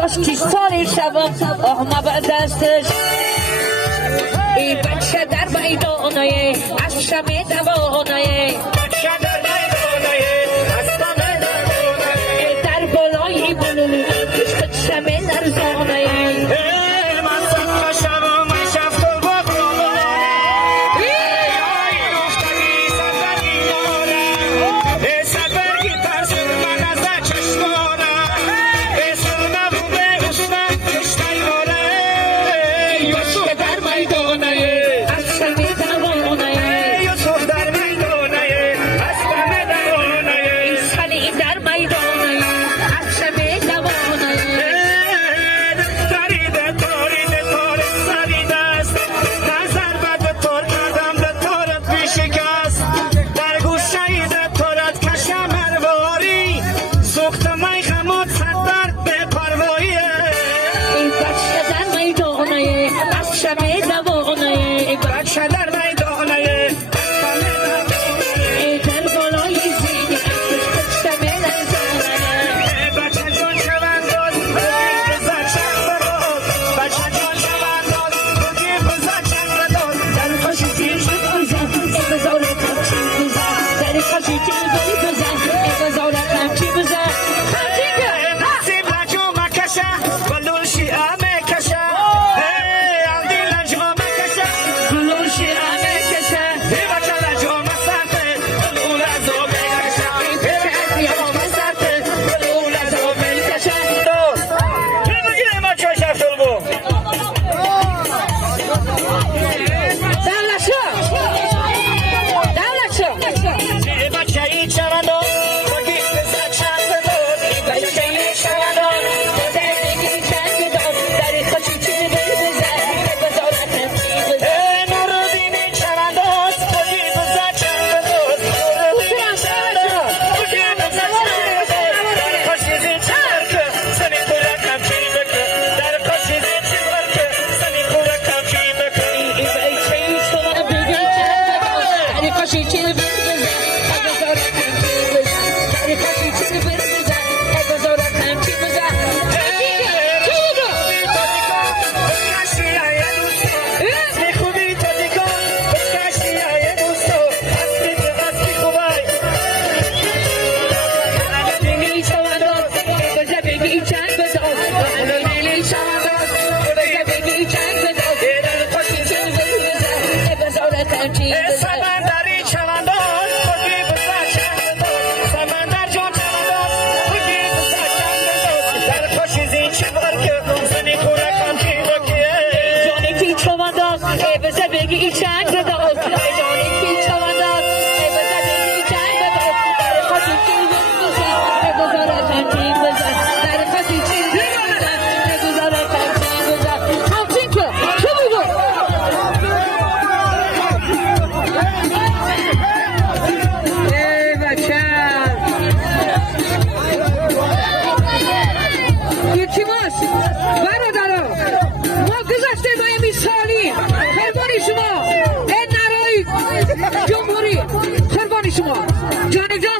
کاشکی سال شبم آهما به دستش ای بچه در میدانه از شمه دوانه بچه در میدانه از شمه دوانه در بالای بلو کشت شمه لرزانه من سخت شبم من شفت با خواهانه ای رفتگی سفری مانه ای سفرگی ترسون من از چشمانه ای سرمه بوده اشنه کشتای مانه ای بچه در میدانه از شمه دوانه یوسف در میدانه از شمه دوانه سلی در میدانه از شمه دوانه تاریده تار سریده است نظر بد تار کردم به تارت بیشکست در گوشه ده تارت کشم ارواری سوخت می خمود صدر به پروایی ای بچه در میدانه از شمه دوانه بچه در میدانه ای در بالای زینی کشت شمه لرزانه بچه جان شونداز بزد چند بداز بچه جان شونداز بزد چند بداز در خوشی تیر شد بزن ای بزارت همچین بزن در خوشی تیر بزن ای بزارت همچین بزن نسیم لجو مکشه بلول شیعه میکشه اندی لجو مکشه بلور شیعه میکشه ای بچه لجو مسرته بلول ازو میکشه ای بچه یا مسرته بلور ازو میکشه کی بگیره ما چه شفتل بو ای بچه ای چوندو بگی بزد چند بداز ای بچه ای چوندو نورالدینی چونداز بگی بزد چند بداز نورالدینی چونداز بگی بزد چند بداز در کاشیزی چرکه سنی کورکم چی بکه در کاشیزی چی برکه سنی کورکم چی بکه سمندری چمنداز بگی بزد چند بداز سمندر جان چمنداز بگی بزد چند بداز در کاشیزی چی برکه زنی کورکم چی بکیه جانی کی چونداز ای بزه بگی چند بداز ای جانی کی چونداز ای بزه بگی چند بداز در خوشی چی بزن ای بزارت همچین بزن در خوشی چی بزن ای بزارت همچین بزن همچین که چه بگو ای بچه یکی باش برادرها ما گذشته دایم سالی قربانی شما این نرایی جمهوری قربانی شما جان جان